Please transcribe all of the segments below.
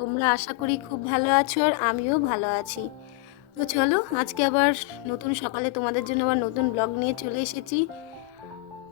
তোমরা আশা করি খুব ভালো আছো আর আমিও ভালো আছি। তো চলো আজকে আবার নতুন সকালে তোমাদের জন্য আবার নতুন ব্লগ নিয়ে চলে এসেছি।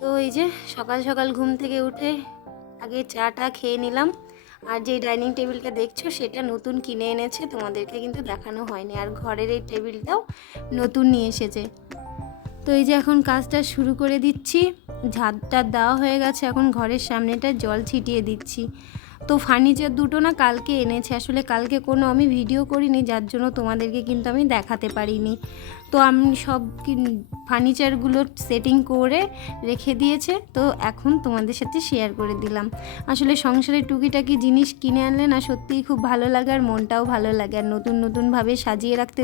তো এই যে সকাল সকাল ঘুম থেকে উঠে আগে চাটা খেয়ে নিলাম। আর যে ডাইনিং টেবিলটা দেখছো সেটা নতুন কিনে এনেছে, তোমাদেরকে কিন্তু দেখানো হয়নি। আর ঘরের এই টেবিলটাও নতুন নিয়ে এসেছে। তো এই যে এখন কাজটা শুরু করে দিচ্ছি। ঝাড়টা দেওয়া হয়ে গেছে, এখন ঘরের সামনেটা জল ছিটিয়ে দিচ্ছি। তো ফার্নিচার দুটো না কালকে এনেছে, আসলে কালকে কোনো আমি ভিডিও করিনি, যার জন্য তোমাদেরকে কিন্তু আমি দেখাতে পারিনি। তো আমি সব ফার্নিচারগুলো সেটিং করে রেখে দিয়েছে, তো এখন তোমাদের সাথে শেয়ার করে দিলাম। আসলে সংসারে টুকিটাকি জিনিস কিনে আনলে না সত্যিই খুব ভালো লাগে, আর মনটাও ভালো লাগে, আর নতুন নতুনভাবে সাজিয়ে রাখতে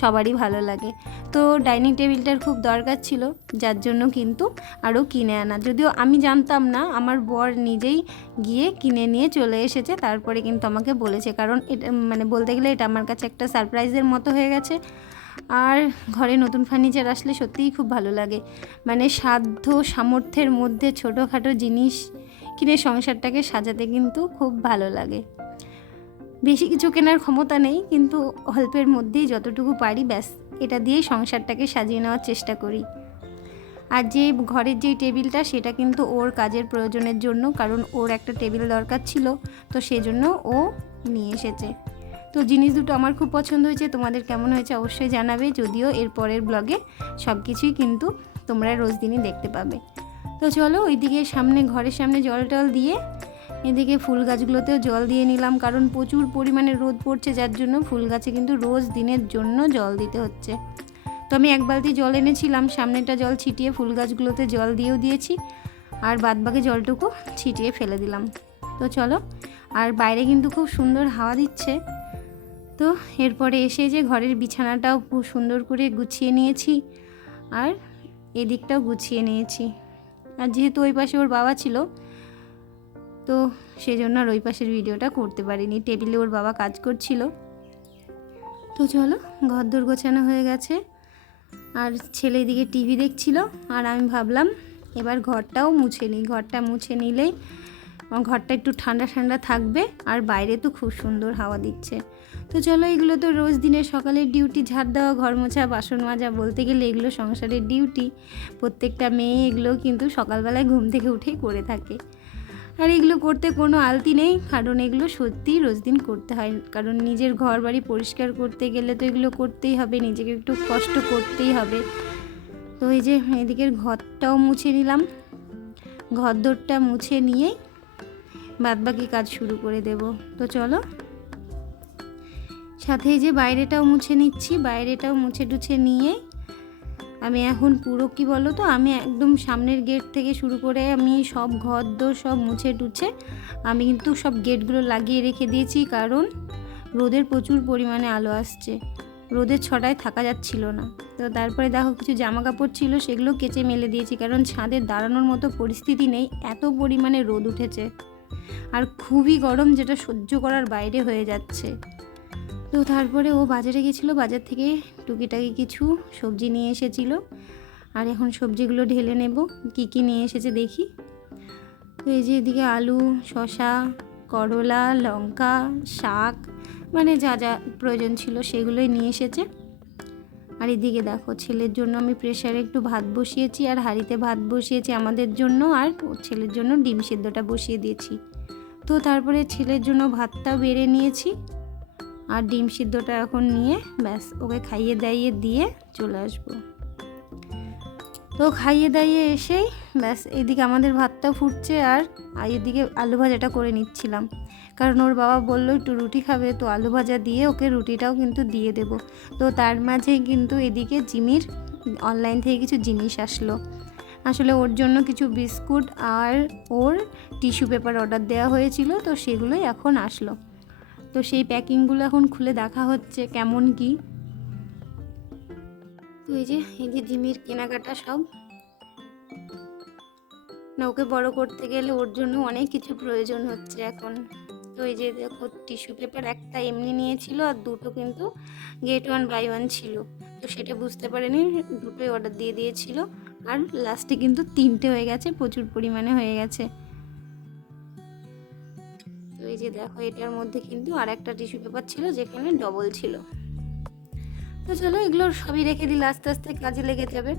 সবারই ভালো লাগে। তো ডাইনিং টেবিলটার খুব দরকার ছিল, যার জন্য কিন্তু আরও কিনে আনা। যদিও আমি জানতাম না, আমার বর নিজেই গিয়ে কিনে নিয়ে চলে এসেছে, তারপরে কিন্তু আমাকে বলেছে। কারণ এটা মানে বলতে গেলে এটা আমার কাছে একটা সারপ্রাইজের মতো হয়ে গেছে। আর ঘরে নতুন ফার্নিচার আসলে সত্যিই খুব ভালো লাগে। মানে সাধ্য সামর্থ্যের মধ্যে ছোটোখাটো জিনিস কিনে সংসারটাকে সাজাতে কিন্তু খুব ভালো লাগে। বেশি কিছু কেনার ক্ষমতা নেই, কিন্তু অল্পের মধ্যেই যতটুকু পারি ব্যাস এটা দিয়েই সংসারটাকে সাজিয়ে নেওয়ার চেষ্টা করি। আর যে ঘরের যেই টেবিলটা সেটা কিন্তু ওর কাজের প্রয়োজনের জন্য, কারণ ওর একটা টেবিল দরকার ছিল, তো সেজন্য ও নিয়ে এসেছে। তো জিনিস দুটো আমার খুব পছন্দ হয়েছে, তোমাদের কেমন হয়েছে অবশ্যই জানাবে। যদিও এর পরের ব্লগে সব কিছুই কিন্তু তোমরা রোজ দিনই দেখতে পাবে। তো চলো ওইদিকে সামনে ঘরের সামনে জল টল দিয়ে এদিকে ফুল গাছগুলোতেও জল দিয়ে নিলাম, কারণ প্রচুর পরিমাণে রোদ পড়ছে, যার জন্য ফুল গাছে কিন্তু রোজ দিনের জন্য জল দিতে হচ্ছে। তো আমি এক বালতি জল এনেছিলাম, সামনেটা জল ছিটিয়ে ফুল গাছগুলোতে জল দিয়েও দিয়েছি, আর বাদবাকি জলটুকু ছিটিয়ে ফেলে দিলাম। তো চলো, আর বাইরে কিন্তু খুব সুন্দর হাওয়া দিচ্ছে। তো এরপরে এসে যে ঘরের বিছানাটাও খুব সুন্দর করে গুছিয়ে নিয়েছি, আর এদিকটাও গুছিয়ে নিয়েছি। আর যেহেতু ওই পাশে ওর বাবা ছিল, তো সেই জন্য আর ওই পাশের ভিডিওটা করতে পারিনি, টেবিলে ওর বাবা কাজ করছিল। তো চলো, ঘরদোর গোছানো হয়ে গেছে, আর ছেলে এদিকে টিভি দেখছিল, আর আমি ভাবলাম এবার ঘরটাও মুছে নিই। ঘরটা মুছে নিলেই ঘরটা একটু ঠান্ডা ঠান্ডা থাকবে, আর বাইরে তো খুব সুন্দর হাওয়া দিচ্ছে। তো চলো, এগুলো তো রোজ দিনের সকালের ডিউটি, ঝাড় দেওয়া, ঘর মোছা, বাসন মাজা, বলতে গেলে এগুলো সংসারের ডিউটি। প্রত্যেকটা মেয়ে এগুলো কিন্তু সকালবেলায় ঘুম থেকে উঠেই করে থাকে। আর এগুলো করতে কোনো আলতি নেই, কারণ এগুলো সত্যিই রোজ দিন করতে হয়। কারণ নিজের ঘর বাড়ি পরিষ্কার করতে গেলে তো এগুলো করতেই হবে, নিজেকে একটু কষ্ট করতেই হবে। তো এই যে এদিকের ঘরটাও মুছে নিলাম, ঘরদোরটা মুছে নিয়েই বাদবাকি কাজ শুরু করে দেব। তো চলো, সাথে এই যে বাইরেটাও মুছে নিচ্ছি, বাইরেটাও মুছে টুছে নিয়ে আমি এখন পুরো কি বলো তো, আমি একদম সামনের গেট থেকে শুরু করে আমি সব ঘরদোর সব মুছে টুছে আমি কিন্তু সব গেটগুলো লাগিয়ে রেখে দিয়েছি, কারণ রোদের প্রচুর পরিমাণে আলো আসছে, রোদের ছটায় থাকা যাচ্ছিল না। তো তারপরে দেখো কিছু জামা কাপড় ছিল, সেগুলো কেচে মেলে দিয়েছি, কারণ ছাদে দাঁড়ানোর মতো পরিস্থিতি নেই, এত পরিমাণে রোদ উঠেছে, আর খুবই গরম, যেটা সহ্য করার বাইরে হয়ে যাচ্ছে। তো তারপরে ও বাজারে গেছিলো, বাজার থেকে টুকিটাকি কিছু সবজি নিয়ে এসেছিল, আর এখন সবজিগুলো ঢেলে নেব। কি কি নিয়ে এসেছে দেখি। তো এই যে এদিকে আলু, শসা, করলা, লঙ্কা, শাক, মানে যা যা প্রয়োজন ছিল সেগুলোই নিয়ে এসেছে। আর এদিকে দেখো ছেলের জন্য আমি প্রেসারে একটু ভাত বসিয়েছি, আর হাঁড়িতে ভাত বসিয়েছি আমাদের জন্য, আর ওর ছেলের জন্য ডিম সিদ্ধটা বসিয়ে দিয়েছি। তো তারপরে ছেলের জন্য ভাতটাও বেড়ে নিয়েছি, আর ডিম সিদ্ধটা এখন নিয়ে ব্যাস ওকে খাইয়ে দাইয়ে দিয়ে চলে আসবো। তো খাইয়ে দাইয়ে এসেই ব্যাস এদিকে আমাদের ভাতটাও ফুটছে, আর এদিকে আলু ভাজাটা করে নিচ্ছিলাম, কারণ ওর বাবা বললো একটু রুটি খাবে, তো আলু ভাজা দিয়ে ওকে রুটিটাও কিন্তু দিয়ে দেব। তো তার মাঝেই কিন্তু এদিকে জিমির অনলাইন থেকে কিছু জিনিস আসলো। আসলে ওর জন্য কিছু বিস্কুট আর ওর টিস্যু পেপার অর্ডার দেওয়া হয়েছিল, তো সেগুলোই এখন আসলো। তো সেই প্যাকিংগুলো এখন খুলে দেখা হচ্ছে কেমন কি। তো এই যে জিমির কেনাকাটা সব, না ওকে বড় করতে গেলে ওর জন্য অনেক কিছু প্রয়োজন হচ্ছে এখন। তো এই যে দেখো টিস্যু পেপার একটা এমনি নিয়েছিল, আর দুটো কিন্তু গেট 1 বাই 1 ছিল, তো সেটা বুঝতে পারেনি, দুটোই অর্ডার দিয়ে দিয়েছিল, আর লাস্টে কিন্তু 3টে হয়ে গেছে, প্রচুর পরিমাণে হয়ে গেছে। তো এই যে দেখো এটার মধ্যে কিন্তু আর একটা টিস্যু পেপার ছিল যেখানে ডবল ছিল। তো চলো এগুলো সবই রেখে দিলে আস্তে আস্তে কাজে লেগে যাবে,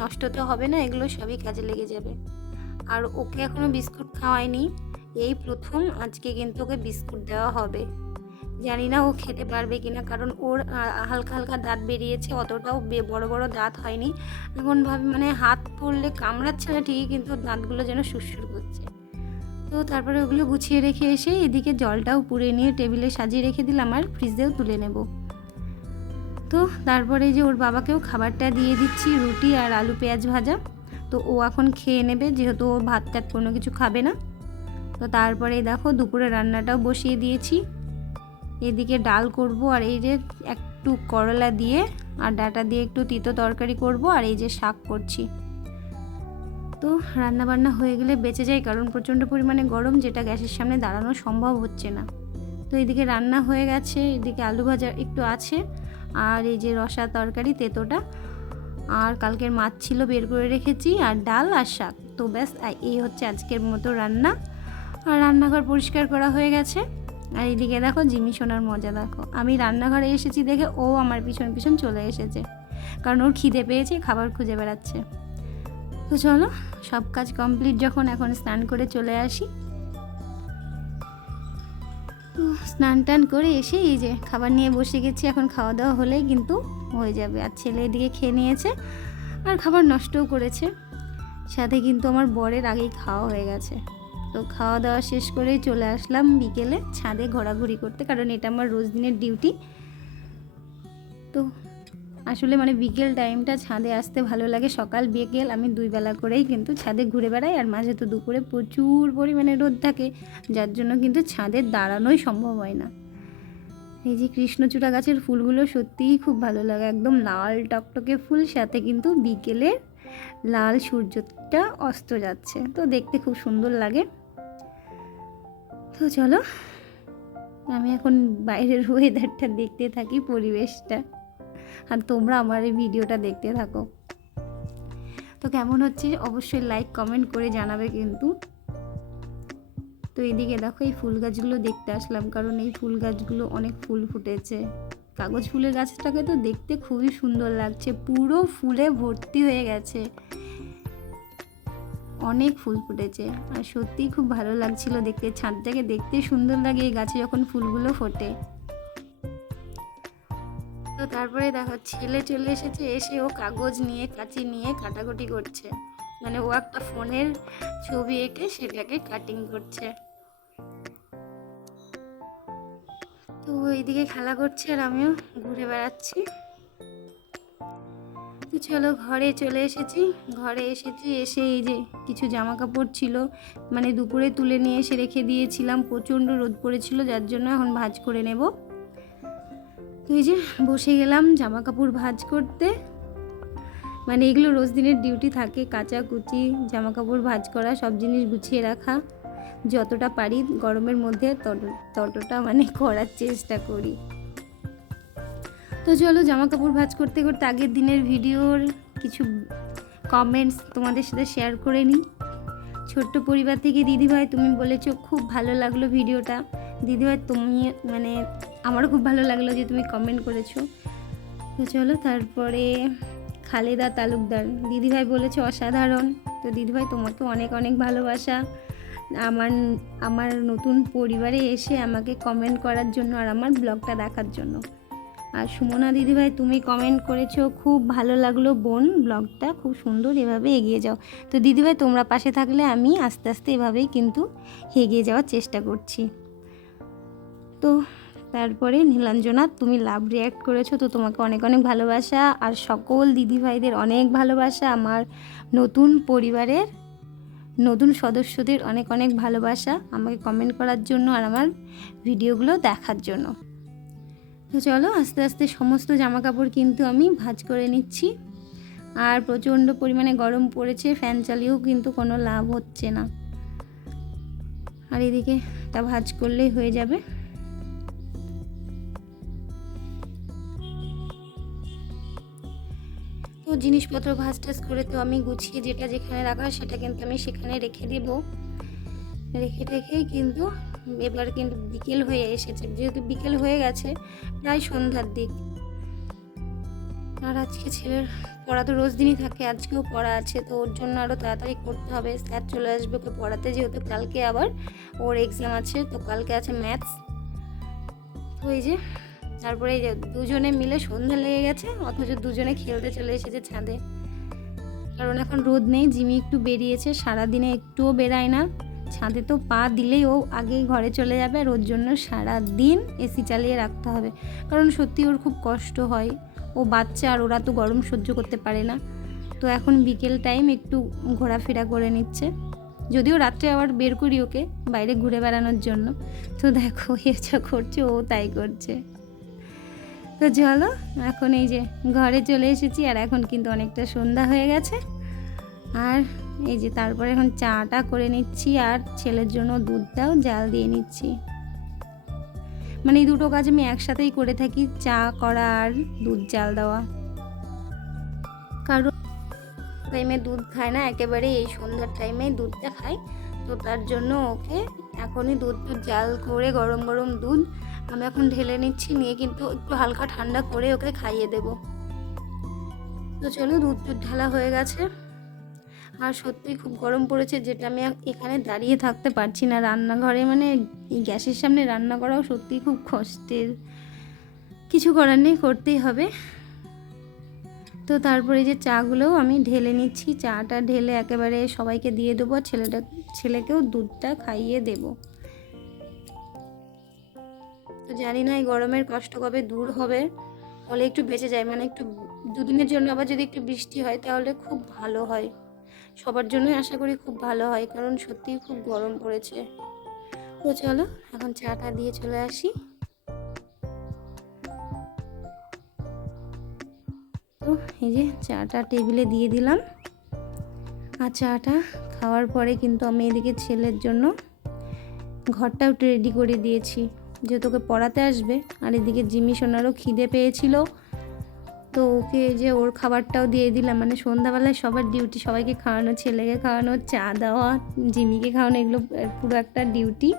নষ্ট তো হবে না, এগুলো সবই কাজে লেগে যাবে। আর ওকে এখনও বিস্কুট খাওয়াইনি, এই প্রথম আজকে কিন্তু ওকে বিস্কুট দেওয়া হবে। জানি না ও খেতে পারবে কিনা, কারণ ওর হালকা হালকা দাঁত বেরিয়েছে, অতটাও বড় বড় দাঁত হয়নি। এখন ভাবে মানে হাত পড়লে কামড়াচ্ছে না ঠিকই, কিন্তু দাঁতগুলো যেন সুরসুর করছে। তো তারপরে ওগুলো গুছিয়ে রেখে এসে এদিকে জলটাও পুড়ে নিয়ে টেবিলে সাজিয়ে রেখে দিলাম আর ফ্রিজেও তুলে নেব। তো তারপরে যে ওর বাবাকেও খাবারটা দিয়ে দিচ্ছি, রুটি আর আলু পেঁয়াজ ভাজা। তো ও এখন খেয়ে নেবে, যেহেতু ও ভাত টাত কোনো কিছু খাবে না। তো তারপরে দেখো দুপুরে রান্নাটাও বসিয়ে দিয়েছি। এদিকে ডাল করব, আর এই যে একটু করলা দিয়ে আর ডাঁটা দিয়ে একটু তিতো তরকারি করব, আর এই যে শাক করছি। তো রান্না বান্না হয়ে গেলে বেঁচে যায়, কারণ প্রচণ্ড পরিমাণে গরম, যেটা গ্যাসের সামনে দাঁড়ানো সম্ভব হচ্ছে না। তো এদিকে রান্না হয়ে গেছে, এদিকে আলু ভাজা একটু আছে, আর এই যে রসা তরকারি তেতোটা, আর কালকের মাছ ছিল বের করে রেখেছি, আর ডাল আর শাক। তো ব্যাস এই হচ্ছে আজকের মতো রান্না। আর রান্নাঘর পরিষ্কার করা হয়ে গেছে। আর এইদিকে দেখো জিমি সোনার মজা দেখো, আমি রান্নাঘরে এসেছি দেখে ও আমার পিছন পিছন চলে এসেছে, কারণ ওর খিদে পেয়েছে, খাবার খুঁজে বেড়াচ্ছে। তো চলো সব কাজ কমপ্লিট যখন, এখন স্নান করে চলে আসি। তো স্নান টান করে এসে এই যে খাবার নিয়ে বসে গেছি, এখন খাওয়া দাওয়া হলেই কিন্তু হয়ে যাবে। আর ছেলে এদিকে খেয়ে নিয়েছে আর খাবার নষ্টও করেছে, সাথে কিন্তু আমার বরের আগেই খাওয়া হয়ে গেছে। তো খাওয়া দাওয়া শেষ করেই চলে আসলাম বিকেলে ছাদে ঘোরাঘুরি করতে, কারণ এটা আমার রোজ দিনের ডিউটি। তো আসলে মানে বিকেল টাইমটা ছাদে আসতে ভালো লাগে, সকাল বিকেল আমি দুই বেলা করেই কিন্তু ছাদে ঘুরে বেড়াই। আর মাঝে তো দুপুরে প্রচুর পরিমাণে রোদ থাকে, যার জন্য কিন্তু ছাদে দাঁড়ানোই সম্ভব হয় না। এই যে কৃষ্ণচূড়া গাছের ফুলগুলো সত্যিই খুব ভালো লাগে, একদম লাল টকটকে ফুল, সাথে কিন্তু বিকেলে লাল সূর্যটা অস্ত যাচ্ছে, তো দেখতে খুব সুন্দর লাগে। তো চলো আমি এখন বাইরের ওয়েদারটা দেখতে থাকি, পরিবেশটা, আর তোমরা আমার এই ভিডিওটা দেখতে থাকো। তো কেমন হচ্ছে অবশ্যই লাইক কমেন্ট করে জানাবে কিন্তু। তো এইদিকে দেখো এই ফুল গাছগুলো দেখতে আসলাম, কারণ এই ফুল গাছগুলো অনেক ফুল ফুটেছে। কাগজ ফুলের গাছটাকে তো দেখতে খুবই সুন্দর লাগছে, পুরো ফুলে ভর্তি হয়ে গেছে, অনেক ফুল ফুটেছে। আর সত্যিই খুব ভালো লাগছিল দেখতে, ছাদটাকে দেখতে সুন্দর লাগে এই গাছে যখন ফুলগুলো ফোটে। তো তারপরে দেখো ছেলে চলে এসেছে, এসে ও কাগজ নিয়ে কাঁচি নিয়ে কাটাকুটি করছে, মানে ও একটা ফোনের ছবি এঁকে সেটাকে কাটিং করছে। তো এইদিকে খেলা করছে আর আমিও ঘুরে বেড়াচ্ছি। তো চলো ঘরে চলে এসেছি, এসে এই যে কিছু জামা কাপড় ছিল, মানে দুপুরে তুলে নিয়ে এসে রেখে দিয়েছিলাম, প্রচণ্ড রোদ পড়েছিল, যার জন্য এখন ভাঁজ করে নেব। তো এই যে বসে গেলাম জামা কাপড় ভাঁজ করতে, মানে এগুলো রোজ দিনের ডিউটি থাকে, কাচা কুচি জামা কাপড় ভাঁজ করা, সব জিনিস গুছিয়ে রাখা, যতটা পারি গরমের মধ্যে ততটা মানে করার চেষ্টা করি। তো চলো জামা কাপড় ভাঁজ করতে করতে আগের দিনের ভিডিওর কিছু কমেন্টস তোমাদের সাথে শেয়ার করে নিই। ছোট্ট পরিবার থেকে দিদিভাই তুমি বলেছো খুব ভালো লাগলো ভিডিওটা, দিদিভাই তুমি মানে আমারও খুব ভালো লাগলো যে তুমি কমেন্ট করেছো। তো চলো তারপরে খালেদা তালুকদার, দিদিভাই বলেছো অসাধারণ। তো দিদিভাই তোমাকে অনেক অনেক ভালোবাসা আমার নতুন পরিবারে এসে আমাকে কমেন্ট করার জন্য আর আমার ব্লগটা দেখার জন্য। আর সুমনা দিদিভাই তুমি কমেন্ট করেছো খুব ভালো লাগলো বোন, ব্লগটা খুব সুন্দর, এভাবে এগিয়ে যাও। তো দিদিভাই তোমরা পাশে থাকলে আমি আস্তে আস্তে এভাবেই কিন্তু এগিয়ে যাওয়ার চেষ্টা করছি। তো তারপরে নীলাঞ্জনা তুমি লাভ রিয়্যাক্ট করেছো, তো তোমাকে অনেক অনেক ভালোবাসা, আর সকল দিদিভাইদের অনেক ভালোবাসা, আমার নতুন পরিবারের নতুন সদস্যদের অনেক অনেক ভালোবাসা আমাকে কমেন্ট করার জন্য আর আমার ভিডিওগুলো দেখার জন্য। তো চলো আস্তে আস্তে সমস্ত জামা কাপড় কিন্তু আমি ভাঁজ করে নিচ্ছি। আর প্রচণ্ড পরিমাণে গরম পড়েছে, ফ্যান চালিয়েও কিন্তু কোনো লাভ হচ্ছে না। আর এদিকে তা ভাঁজ করলেই হয়ে যাবে। তো জিনিসপত্র ভাঁজ টাজ করে তো আমি গুছিয়ে যেটা যেখানে রাখা সেটা কিন্তু আমি সেখানে রেখে দেব, রেখেই কিন্তু এবার কিন্তু বিকেল হয়ে এসেছে, যেহেতু বিকেল হয়ে গেছে প্রায় সন্ধ্যার দিক। আর আজকে ছেলের পড়া তো রোজ দিনই থাকে, আজকেও পড়া আছে, তো ওর জন্য আরও তাড়াতাড়ি করতে হবে। স্যার চলে আসবে ওকে পড়াতে, যেহেতু কালকে আবার ওর এক্সাম আছে, তো কালকে আছে ম্যাথস। তো এই যে তারপরে এই যে দুজনে মিলে সন্ধ্যা লেগে গেছে, অথচ দুজনে খেলতে চলে এসেছে ছাদে। কারণ এখন রোদ নেই, জিমি একটু বেরিয়েছে, সারাদিনে একটুও বেরায় না, ছাদে তো পা দিলেই ও আগেই ঘরে চলে যাবে। আর ওর জন্য সারাদিন এসি চালিয়ে রাখতে হবে, কারণ সত্যি ওর খুব কষ্ট হয়, ও বাচ্চা আর ওরা তো গরম সহ্য করতে পারে না। তো এখন বিকেল টাইম একটু ঘোরাফেরা করে নিচ্ছে, যদিও রাত্রে আবার বের করি ওকে বাইরে ঘুরে বেড়ানোর জন্য। তো দেখো যা করছে, ও তাই করছে। তো চলো এখন এই যে ঘরে চলে এসেছি, আর এখন কিন্তু অনেকটা সন্ধ্যা হয়ে গেছে। আর এই যে তারপরে এখন চাটা করে নিচ্ছি, আর ছেলের জন্য দুধটাও জাল দিয়ে নিচ্ছি। মানে এই দুটো কাজ আমি একসাথেই করে থাকি, চা করা আর দুধ জাল দেওয়া। কারণ টাইমে দুধ খায় না, একেবারে এই সন্ধ্যার টাইমে দুধটা খাই, তো তার জন্য ওকে এখনই দুধ জাল করে গরম গরম দুধ আমি এখন ঢেলে নিচ্ছি, নিয়ে কিন্তু একটু হালকা ঠান্ডা করে ওকে খাইয়ে দেব। তো চলো দুধ ঢালা হয়ে গেছে। আর সত্যিই খুব গরম পড়েছে, যেটা আমি এখানে দাঁড়িয়ে থাকতে পারছি না রান্নাঘরে, মানে এই গ্যাসের সামনে রান্না করাও সত্যিই খুব কষ্টের, কিছু করার নেই, করতেই হবে। তো তারপরে যে চাগুলোও আমি ঢেলে নিচ্ছি, চাটা ঢেলে একেবারে সবাইকে দিয়ে দেবো, ছেলেকেও দুধটা খাইয়ে দেব। তো জানি না এই গরমের কষ্ট কবে দূর হবে, হলে একটু বেঁচে যায়, মানে একটু দুদিনের জন্য আবার যদি একটু বৃষ্টি হয় তাহলে খুব ভালো হয়, সবার জন্যই আশা করি খুব ভালো হয়, কারণ সত্যিই খুব গরম পড়েছে। তো চলো এখন চাটা দিয়ে চলে আসি। তো এই যে চাটা টেবিলে দিয়ে দিলাম, আর চাটা খাওয়ার পরে কিন্তু আমি এদিকে ছেলের জন্য ঘরটাও রেডি করে দিয়েছি, যেহেতু ওকে পড়াতে আসবে। আর এদিকে জিমি সোনারও খিদে পেয়েছিল, তো ওকে যে ওর খাবারটাও দিয়ে দিলাম, মানে সন্ধ্যাবেলায় সবার ডিউটি, সবাইকে খাওয়ানো, ছেলেকে খাওয়ানো, চা দেওয়া, জিমিকে খাওয়ানো, এগুলো পুরো একটা ডিউটি।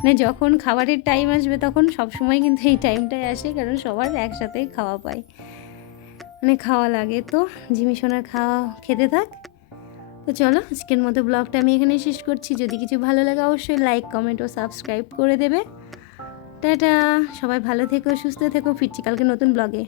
মানে যখন খাবারের টাইম আসবে তখন সবসময় কিন্তু এই টাইমটাই আসে, কারণ সবার একসাথেই খাওয়া পায়, মানে খাওয়া লাগে। তো জিমি সোনার খাওয়া খেতে থাক। তো চলো আজকের মতো ব্লগটা আমি এখানেই শেষ করছি, যদি কিছু ভালো লাগে অবশ্যই লাইক, কমেন্ট ও সাবস্ক্রাইব করে দেবে। টাটা, সবাই ভালো থেকো, সুস্থ থেকো, ফিরছি কালকে নতুন ব্লগে।